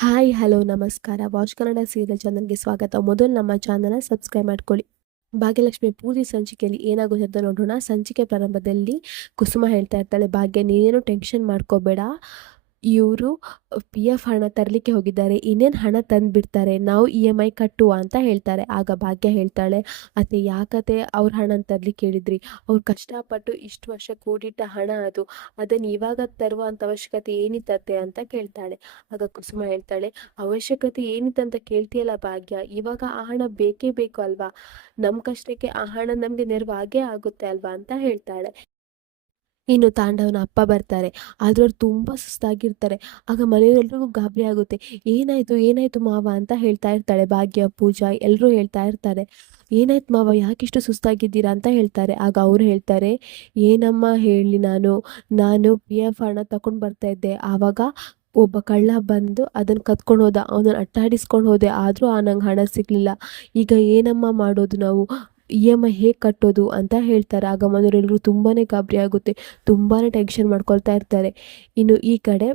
Hi, hello, ನಮಸ್ಕಾರ. Watch Kannada serial ಚಾನಲ್ಗೆ ಸ್ವಾಗತ. ಮೊದಲು ನಮ್ಮ ಚಾನಲ್ನ ಸಬ್ಸ್ಕ್ರೈಬ್ ಮಾಡ್ಕೊಳ್ಳಿ. ಭಾಗ್ಯಲಕ್ಷ್ಮಿ ಪೂಜೆ ಸಂಚಿಕೆಯಲ್ಲಿ ಏನಾಗುತ್ತೆ ಅಂತ ನೋಡೋಣ. ಸಂಚಿಕೆ ಪ್ರಾರಂಭದಲ್ಲಿ ಕುಸುಮ ಹೇಳ್ತಾ ಇರ್ತಾಳೆ, ಭಾಗ್ಯ, ನೀನೇನು ಟೆನ್ಷನ್ ಮಾಡ್ಕೋಬೇಡ. ಇವರು, ಪಿ ಎಫ್ ಹಣ ತರಲಿಕ್ಕೆ ಹೋಗಿದ್ದಾರೆ. ಇನ್ನೇನು ಹಣ ತಂದುಬಿಡ್ತಾರೆ? ನಾವು ಇ ಎಂ ಐ ಕಟ್ಟುವ ಅಂತ ಹೇಳ್ತಾರೆ. ಆಗ ಭಾಗ್ಯ ಹೇಳ್ತಾಳೆ, ಅತ್ತೆ ಯಾಕತೆ ಅವ್ರ ಹಣ ತರಲಿಕ್ಕೆ ಹೇಳಿದ್ರಿ? ಅವ್ರು ಕಷ್ಟಪಟ್ಟು ಇಷ್ಟು ವರ್ಷ ಕೂಡಿಟ್ಟ ಹಣ ಅದು. ಅದನ್ನು ಇವಾಗ ತರುವಂಥ ಅವಶ್ಯಕತೆ ಏನಿತ್ತತ್ತೆ ಅಂತ ಕೇಳ್ತಾಳೆ. ಆಗ ಕುಸುಮ ಹೇಳ್ತಾಳೆ, ಅವಶ್ಯಕತೆ ಏನಿತ್ತಂತ ಕೇಳ್ತೀಯಲ್ಲ ಭಾಗ್ಯ. ಇವಾಗ ಆ ಹಣ ಬೇಕೇ ಬೇಕು ಅಲ್ವಾ? ನಮ್ಮ ಕಷ್ಟಕ್ಕೆ ಆ ಹಣ ನಮಗೆ ನೆರವಾಗೇ ಆಗುತ್ತೆ ಅಲ್ವಾ? ಅಂತ ಹೇಳ್ತಾಳೆ. ಇನ್ನು ತಾಂಡವನ ಅಪ್ಪ ಬರ್ತಾರೆ. ಆದರೂ ಅವ್ರು ತುಂಬ ಸುಸ್ತಾಗಿರ್ತಾರೆ. ಆಗ ಮನೆಯವರೆಲ್ರಿಗೂ ಗಾಬರಿ ಆಗುತ್ತೆ. ಏನಾಯಿತು ಏನಾಯಿತು ಮಾವ ಅಂತ ಹೇಳ್ತಾ ಇರ್ತಾಳೆ ಭಾಗ್ಯ, ಪೂಜಾ ಎಲ್ಲರೂ ಹೇಳ್ತಾ ಇರ್ತಾರೆ. ಏನಾಯ್ತು ಮಾವ, ಯಾಕಿಷ್ಟು ಸುಸ್ತಾಗಿದ್ದೀರಾ ಅಂತ ಹೇಳ್ತಾರೆ. ಆಗ ಅವರು ಹೇಳ್ತಾರೆ, ಏನಮ್ಮ ಹೇಳಿ ನಾನು ನಾನು ಪಿ ಎಫ್ ಹಣ ತಗೊಂಡು ಬರ್ತಾ ಇದ್ದೆ. ಆವಾಗ ಒಬ್ಬ ಕಳ್ಳ ಬಂದು ಅದನ್ನು ಕತ್ಕೊಂಡು ಹೋದ. ಅವನನ್ನು ಅಟ್ಟಾಡಿಸ್ಕೊಂಡು ಹೋದೆ. ಆದರೂ ಆ ನಂಗೆ ಹಣ ಸಿಗಲಿಲ್ಲ. ಈಗ ಏನಮ್ಮ ಮಾಡೋದು ನಾವು? ಇ ಎಂ ಐ ಹೇಗೆ ಕಟ್ಟೋದು ಅಂತ ಹೇಳ್ತಾರೆ. ಆಗ ಮನೆಯವರೆಲ್ಲರೂ ತುಂಬಾ ಗಾಬರಿ ಆಗುತ್ತೆ. ತುಂಬಾ ಟೆನ್ಷನ್ ಮಾಡ್ಕೊಳ್ತಾ ಇರ್ತಾರೆ. ಇನ್ನು ಈ ಕಡೆ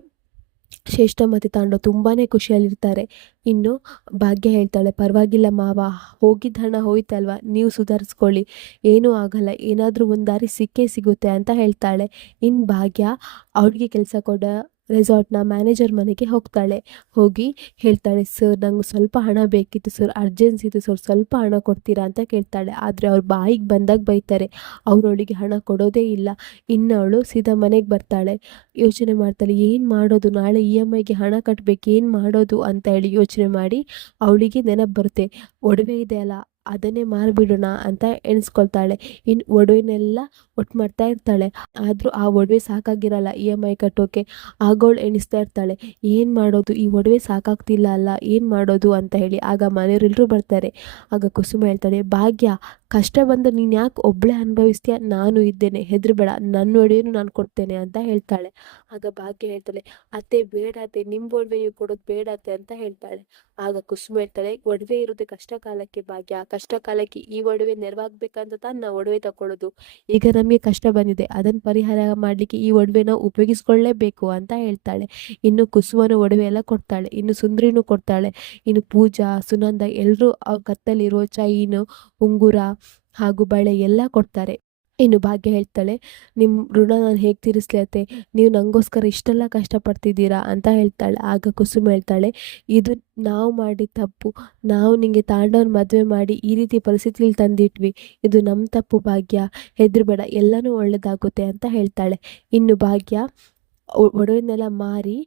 ಶ್ರೇಷ್ಠ ಮತ್ತು ತಾಂಡವ ತುಂಬಾ ಖುಷಿಯಲ್ಲಿರ್ತಾರೆ. ಇನ್ನು ಭಾಗ್ಯ ಹೇಳ್ತಾಳೆ, ಪರವಾಗಿಲ್ಲ ಮಾವ, ಹೋಗಿದ್ದ ಹಣ ಹೋಯ್ತಲ್ವ? ನೀವು ಸುಧಾರಿಸ್ಕೊಳ್ಳಿ. ಏನೂ ಆಗಲ್ಲ. ಏನಾದರೂ ಒಂದು ದಾರಿ ಸಿಕ್ಕೇ ಸಿಗುತ್ತೆ ಅಂತ ಹೇಳ್ತಾಳೆ. ಇನ್ನು ಭಾಗ್ಯ ಅವಳಿಗೆ ಕೆಲಸ ಕೊಡ ರೆಸಾರ್ಟ್ನ ಮ್ಯಾನೇಜರ್ ಮನೆಗೆ ಹೋಗ್ತಾಳೆ. ಹೋಗಿ ಹೇಳ್ತಾಳೆ, ಸರ್, ನಂಗೆ ಸ್ವಲ್ಪ ಹಣ ಬೇಕಿತ್ತು, ಸರ್, ಅರ್ಜೆನ್ಸಿ ಇತ್ತು, ಸರ್, ಸ್ವಲ್ಪ ಹಣ ಕೊಡ್ತೀರಾ ಅಂತ ಕೇಳ್ತಾಳೆ. ಆದರೆ ಅವ್ರ ಬಾಯಿಗೆ ಬಂದಾಗ ಬೈತಾರೆ. ಅವರೊಳಗೆ ಹಣ ಕೊಡೋದೇ ಇಲ್ಲ. ಇನ್ನು ಅವಳು ಸೀದಾ ಮನೆಗೆ ಬರ್ತಾಳೆ. ಯೋಚನೆ ಮಾಡ್ತಾಳೆ, ಏನು ಮಾಡೋದು? ನಾಳೆ ಇ ಎಂ ಐಗೆ ಹಣ ಕಟ್ಟಬೇಕು ಏನು ಮಾಡೋದು? ಅಂತ ಹೇಳಿ ಯೋಚನೆ ಮಾಡಿ ಅವಳಿಗೆ ನೆನಪು ಬರುತ್ತೆ. ಒಡವೆ ಇದೆ ಅಲ್ಲ ಅದನ್ನೇ ಮಾರಿಬಿಡೋಣ ಅಂತ ಎಣಿಸ್ಕೊಳ್ತಾಳೆ. ಇನ್ನು ಒಡವೆನೆಲ್ಲ ಒಟ್ಟು ಮಾಡ್ತಾ ಇರ್ತಾಳೆ. ಆದರೂ ಆ ಒಡವೆ ಸಾಕಾಗಿರಲ್ಲ ಇ ಎಂ ಐ ಕಟ್ಟೋಕೆ. ಆಗೋಳು ಎಣಿಸ್ತಾ ಇರ್ತಾಳೆ. ಏನು ಮಾಡೋದು? ಈ ಒಡವೆ ಸಾಕಾಗ್ತಿಲ್ಲ ಅಲ್ಲ, ಏನು ಮಾಡೋದು? ಅಂತ ಹೇಳಿ ಆಗ ಮನೆಯವರೆಲ್ಲರೂ ಬರ್ತಾರೆ. ಆಗ ಕುಸುಮ ಹೇಳ್ತಾಳೆ, ಭಾಗ್ಯ ಕಷ್ಟ ಬಂದ ನೀನು ಯಾಕೆ ಒಬ್ಬಳೇ ಅನುಭವಿಸ್ತೀಯ? ನಾನು ಇದ್ದೇನೆ. ಹೆದರಬೇಡ. ನನ್ನ ಒಡೆಯನು ನಾನು ಕೊಡ್ತೇನೆ ಅಂತ ಹೇಳ್ತಾಳೆ. ಆಗ ಭಾಗ್ಯ ಹೇಳ್ತಾಳೆ, ಅತ್ತೆ, ಬೇಡ ಅತ್ತೆ. ನಿಮ್ಮ ಒಡವೆ ನೀವು ಕೊಡೋದು ಅಂತ ಹೇಳ್ತಾಳೆ. ಆಗ ಕುಸುಮ ಹೇಳ್ತಾಳೆ, ಒಡವೆ ಇರೋದು ಕಷ್ಟ ಕಾಲಕ್ಕೆ ಭಾಗ್ಯ. ಕಷ್ಟ ಕಾಲಕ್ಕೆ ಈ ಒಡವೆ ನೆರವಾಗಬೇಕಂತ ತಾನು ನಾವು ಒಡವೆ ತಗೊಳ್ಳೋದು ಈಗ ನಮಗೆ ಕಷ್ಟ ಬಂದಿದೆ. ಅದನ್ನು ಪರಿಹಾರ ಮಾಡಲಿಕ್ಕೆ ಈ ಒಡವೆನ ಉಪಯೋಗಿಸ್ಕೊಳ್ಳೇಬೇಕು ಅಂತ ಹೇಳ್ತಾಳೆ. ಇನ್ನು ಕುಸುಮನ ಒಡವೆ ಎಲ್ಲ ಕೊಡ್ತಾಳೆ. ಇನ್ನು ಸುಂದ್ರಿನೂ ಕೊಡ್ತಾಳೆ. ಇನ್ನು ಪೂಜಾ, ಸುನಂದ ಎಲ್ಲರೂ ಅವ್ರ ಕತ್ತಲ್ಲಿರೋ ಚೈನು, ಉಂಗುರ ಹಾಗೂ ಬಳೆ ಎಲ್ಲ ಕೊಡ್ತಾರೆ. ಇನ್ನು ಭಾಗ್ಯ ಹೇಳ್ತಾಳೆ ನಿಮ್ಮ ಋಣ ನಾನು ಹೇಗೆ ತೀರಿಸ್ಲಿ ಅತ್ತೆ? ನೀವು ನನಗೋಸ್ಕರ ಇಷ್ಟೆಲ್ಲ ಕಷ್ಟಪಡ್ತಿದ್ದೀರಾ? ಅಂತ ಹೇಳ್ತಾಳೆ. ಆಗ ಕುಸುಮ ಹೇಳ್ತಾಳೆ, ಇದು ನಾವು ಮಾಡಿದ ತಪ್ಪು. ನಾವು ನಿಮಗೆ ತಾಂಡವನ ಮದುವೆ ಮಾಡಿ ಈ ರೀತಿ ಪರಿಸ್ಥಿತಿಲಿ ತಂದಿಟ್ವಿ. ಇದು ನಮ್ಮ ತಪ್ಪು ಭಾಗ್ಯ. ಹೆದರಬೇಡ, ಎಲ್ಲನೂ ಒಳ್ಳೆಯದಾಗುತ್ತೆ ಅಂತ ಹೇಳ್ತಾಳೆ. ಇನ್ನು ಭಾಗ್ಯ ಒಡವೆನೆಲ್ಲ ಮಾರಿ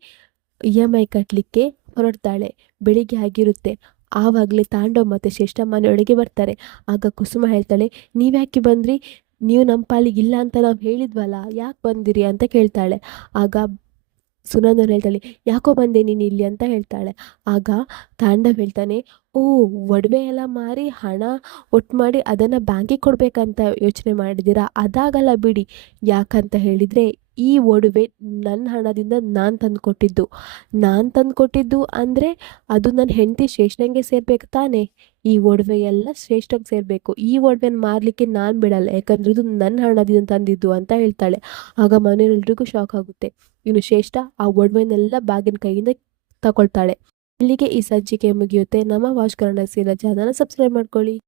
ಇ ಎಂ ಐ ಕಟ್ಟಲಿಕ್ಕೆ ಹೊರಡ್ತಾಳೆ. ಬೆಳಿಗ್ಗೆ ಆಗಿರುತ್ತೆ. ಆವಾಗಲೇ ತಾಂಡವ್ ಮತ್ತು ಶ್ರೇಷ್ಠ ಮನೆಯೊಳಗೆ ಬರ್ತಾರೆ. ಆಗ ಕುಸುಮ ಹೇಳ್ತಾಳೆ, ನೀವ್ಯಾಕೆ ಬಂದ್ರಿ? ನೀವು ನಮ್ಮ ಪಾಲಿಗೆ ಇಲ್ಲ ಅಂತ ನಾವು ಹೇಳಿದ್ವಲ್ಲ, ಯಾಕೆ ಬಂದಿರಿ? ಅಂತ ಕೇಳ್ತಾಳೆ. ಆಗ ಸುನಂದನ್ ಹೇಳ್ತಾಳೆ, ಯಾಕೋ ಬಂದೆ ನೀನು ಇಲ್ಲಿ? ಅಂತ ಹೇಳ್ತಾಳೆ. ಆಗ ತಾಂಡವ್ ಹೇಳ್ತಾನೆ, ಓ, ಒಡವೆ ಎಲ್ಲ ಮಾರಿ ಹಣ ಒಟ್ಟು ಮಾಡಿ ಅದನ್ನು ಬ್ಯಾಂಕಿಗೆ ಕೊಡಬೇಕಂತ ಯೋಚನೆ ಮಾಡಿದ್ದೀರಾ? ಅದಾಗಲ್ಲ ಬಿಡಿ. ಯಾಕಂತ ಹೇಳಿದರೆ ಈ ಒಡವೆ ನನ್ನ ಹಣದಿಂದ ನಾನು ತಂದುಕೊಟ್ಟಿದ್ದು. ನಾನು ತಂದುಕೊಟ್ಟಿದ್ದು ಅಂದರೆ ಅದು ನನ್ನ ಹೆಂಡತಿ ಶ್ರೇಷ್ಠಂಗೆ ಸೇರ್ಬೇಕು ತಾನೇ. ಈ ಒಡವೆ ಎಲ್ಲ ಶ್ರೇಷ್ಠಂಗೆ ಸೇರಬೇಕು. ಈ ಒಡವೆನ ಮಾರಲಿಕ್ಕೆ ನಾನು ಬಿಡಲ್ಲ. ಯಾಕಂದ್ರೆ ಇದು ನನ್ನ ಹಣದಿಂದ ತಂದಿದ್ದು ಅಂತ ಹೇಳ್ತಾಳೆ. ಆಗ ಮನೆಯವರೆಲ್ರಿಗೂ ಶಾಕ್ ಆಗುತ್ತೆ. ಇನ್ನು ಶ್ರೇಷ್ಠ ಆ ಒಡವೆನೆಲ್ಲ ಬಾಗಿನ ಕೈಯಿಂದ ತಗೊಳ್ತಾಳೆ. ಇಲ್ಲಿಗೆ ಈ ಸಂಚಿಕೆ ಮುಗಿಯುತ್ತೆ. ನಮ್ಮ ವಾಶ್ಕರಣ ಸೀರ ಚಾನಲ್ ಸಬ್ಸ್ಕ್ರೈಬ್ ಮಾಡ್ಕೊಳ್ಳಿ.